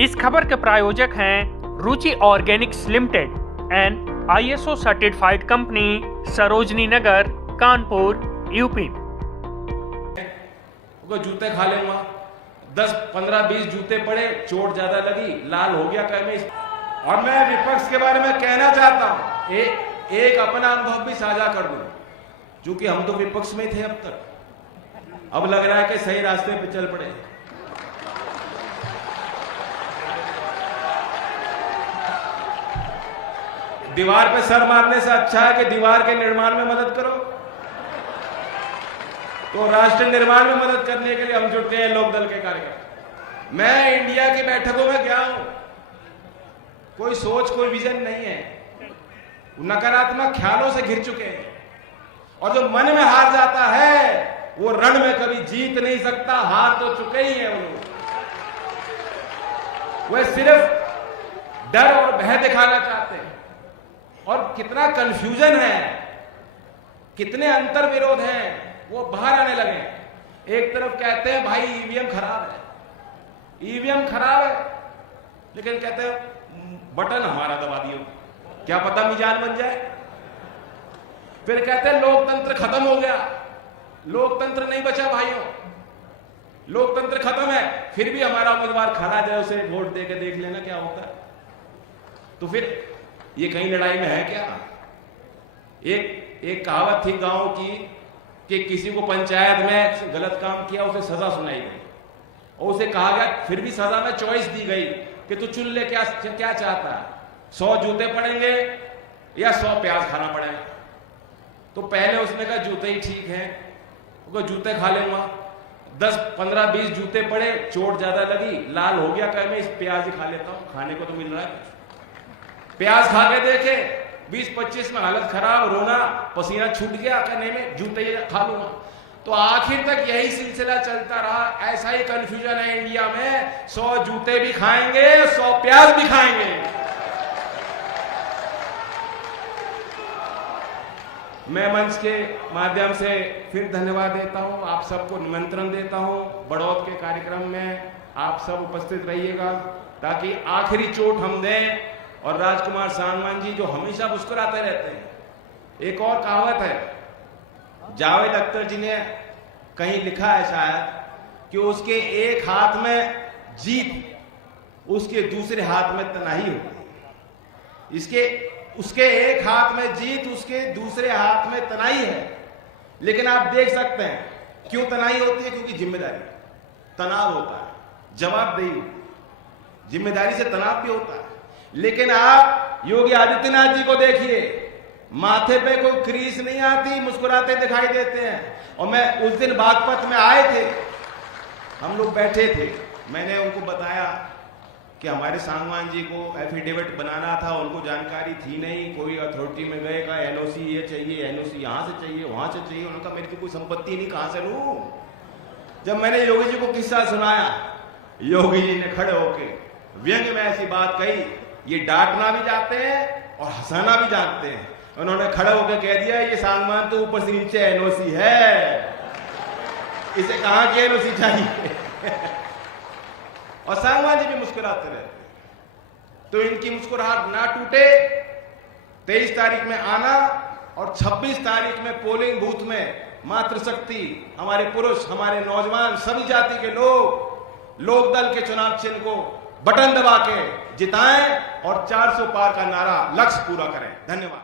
इस खबर के प्रायोजक हैं Ruchi organics limited and ISO certified company, Sarojini Nagar, Kanpur, UP. जूते खा लेंगे, 10, 15, 20 जूते पड़े, चोट ज्यादा लगी, लाल हो गया कैमिस। और मैं विपक्ष के बारे में कहना चाहता हूं, एक अपना अनुभव भी साझा कर दूं, क्योंकि हम तो विपक्ष में थे अब तक, अब लग रहा है कि सही रास्ते पे चल पड़े। दीवार पे सर मारने से अच्छा है कि दीवार के निर्माण में मदद करो। तो राष्ट्र निर्माण में मदद करने के लिए हम जुटे हैं लोकदल के कार्यकर्ता। मैं इंडिया की बैठकों में गया हूं, कोई सोच, कोई विजन नहीं है, नकारात्मक ख्यालों से घिर चुके हैं। और जो मन में हार जाता है वो रण में कभी जीत नहीं सकता, हार तो चुके ही हैं वो। वे सिर्फ डर और भय दिखाना चाहते हैं। और कितना कंफ्यूजन है, कितने अंतर विरोध हैं, वो बाहर आने लगे। एक तरफ कहते हैं भाई ईवीएम खराब है, ईवीएम खराब है, लेकिन कहते हैं बटन हमारा दबा दियो, क्या पता मिजान बन जाए। फिर कहते हैं लोकतंत्र खत्म हो गया, लोकतंत्र नहीं बचा भाइयों, लोकतंत्र खत्म है, फिर भी हमारा उम्मीदवार खड़ा जाए, उसे वोट दे के देख लेना क्या होता है। तो फिर ये कहीं लड़ाई में है क्या? एक कहावत थी गांव की कि किसी को पंचायत में गलत काम किया, उसे सजा सुनाई गई और उसे कहा गया, फिर भी सजा में चॉइस दी गई कि तू चुन ले क्या चाहता है, 100 जूते पड़ेंगे या 100 प्याज खाना पड़ेगा। तो पहले उसने कहा जूते ही ठीक है, वो जूते खा लेंगे, 10, 15, 20 जूते पड़े, चोट ज्यादा लगी, लाल हो गया, कह मैं इस प्याज ही खा लेता हूं, खाने को तो मिल रहा है। प्याज खा के देखे, 20-25 में हालत खराब, रोना, पसीना छूट गया, कहने में जूते ही खा लूंगा। तो आखिर तक यही सिलसिला चलता रहा। ऐसा ही कंफ्यूजन है इंडिया में, 100 जूते भी खाएंगे, 100 प्याज भी खाएंगे। मैं मंच के माध्यम से फिर धन्यवाद देता हूं, आप सबको निमंत्रण देता हूं बड़ौद के कार्यक्रम में आप सब उपस्थित रहिएगा, ताकि आखिरी चोट हम दें। और राजकुमार सांगवान जी जो हमेशा मुस्कुराते रहते हैं। एक और कहावत है, जावेद अख्तर जी ने कहीं लिखा है शायद, कि उसके एक हाथ में जीत, उसके दूसरे हाथ में तनाही होती है। उसके एक हाथ में जीत, उसके दूसरे हाथ में तनाही है। लेकिन आप देख सकते हैं क्यों तनाही होती है, क्योंकि जिम्मेदारी, तनाव होता है, जवाबदेही, जिम्मेदारी से तनाव भी होता है। लेकिन आप योगी आदित्यनाथ जी को देखिए, माथे पे कोई क्रीस नहीं आती, मुस्कुराते दिखाई देते हैं। और मैं उस दिन बागपत में आए थे, हम लोग बैठे थे, मैंने उनको बताया कि हमारे सांगवान जी को एफिडेविट बनाना था, उनको जानकारी थी नहीं, कोई अथॉरिटी में गए, कहा NOC ये चाहिए, NOC यहां से चाहिए, वहां से चाहिए। उन्होंने कहा मेरी तो कोई संपत्ति नहीं, कहां से लूं। जब मैंने योगी जी को किस्सा सुनाया, योगी जी ने खड़े होके व्यंग में ऐसी बात कही, ये डांटना भी जानते हैं और हंसाना भी जानते हैं। उन्होंने खड़े होकर कह दिया, ये सांगवान तो ऊपर से नीचे NOC है, इसे कहां की NOC चाहिए। और सांगवान जी भी मुस्कुराते रहते हैं। तो इनकी मुस्कुराहट ना टूटे। 23 तारीख में आना और 26 तारीख में पोलिंग बूथ में मातृशक्ति, हमारे पुरुष, हमारे नौजवान, सभी जाति के लोग लोकदल के चुनाव चिन्ह को बटन दबा के जिताएं और 400 पार का नारा, लक्ष्य पूरा करें। धन्यवाद।